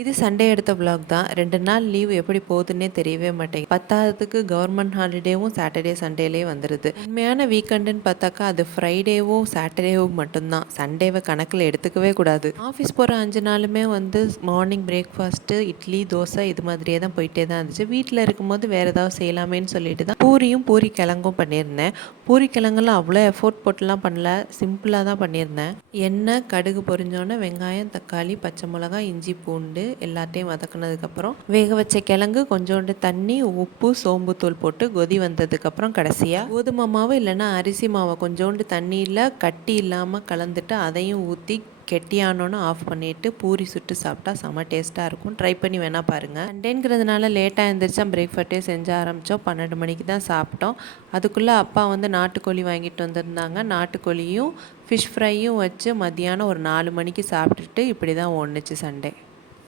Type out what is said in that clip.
இது சண்டே எடுத்த vlog தான். 2 நாள் லீவ் எப்படி போகுதுன்னே தெரியவே மாட்டேங்குது. பத்தாததுக்கு கவர்மெண்ட் ஹாலிடேவும் சாட்டர்டே, சண்டேலயே வந்துருது. உண்மையான வீக்கெண்டுன்னு பார்த்தாக்கா அது ஃப்ரைடேவும், சாட்டர்டேவும் மட்டும்தான். சண்டேவை கணக்கில் எடுத்துக்கவே கூடாது. ஆஃபீஸ் போகிற 5 நாளுமே மார்னிங் பிரேக்ஃபாஸ்ட்டு இட்லி, தோசை இது மாதிரியே தான் போயிட்டே தான் இருந்துச்சு. வீட்டில் இருக்கும்போது வேறு ஏதாவது செய்யலாமேன்னு சொல்லிட்டு தான் பூரி கிழங்கும் பண்ணியிருந்தேன். பூரி கிழங்குலாம் அவ்வளோ எஃபோர்ட் போட்டுலாம் பண்ணல, சிம்பிளாக தான் பண்ணியிருந்தேன். எண்ணெய், கடுகு பொரிஞ்சோன்னே வெங்காயம், தக்காளி, பச்சை மிளகாய், இஞ்சி, பூண்டு எல்லாத்தையும் வதக்குனதுக்கப்புறம் வேக வச்ச கிழங்கு, கொஞ்சோண்டு தண்ணி, உப்பு, சோம்புத்தூள் போட்டு கொதி வந்ததுக்கப்புறம் கடைசியாக கோதுமை மாவு இல்லைன்னா அரிசி மாவை கொஞ்சோண்டு தண்ணியில் கட்டி இல்லாமல் கலந்துட்டு அதையும் ஊற்றி கெட்டியானோன்னு ஆஃப் பண்ணிவிட்டு பூரி சுட்டு சாப்பிட்டா செம்ம டேஸ்ட்டாக இருக்கும். ட்ரை பண்ணி வேணால் பாருங்கள். சண்டேங்கிறதுனால லேட்டாக எழுந்திரிச்சா பிரேக்ஃபாஸ்ட்டே செஞ்ச ஆரம்பித்தோம். 12 மணிக்கு தான் சாப்பிட்டோம். அதுக்குள்ளே அப்பா நாட்டுக்கோழி வாங்கிட்டு வந்திருந்தாங்க. நாட்டுக்கோழியும் ஃபிஷ் ஃப்ரையும் வச்சு மத்தியானம் ஒரு 4 மணிக்கு சாப்பிட்டுட்டு இப்படி தான் ஓடுனுச்சு சண்டே.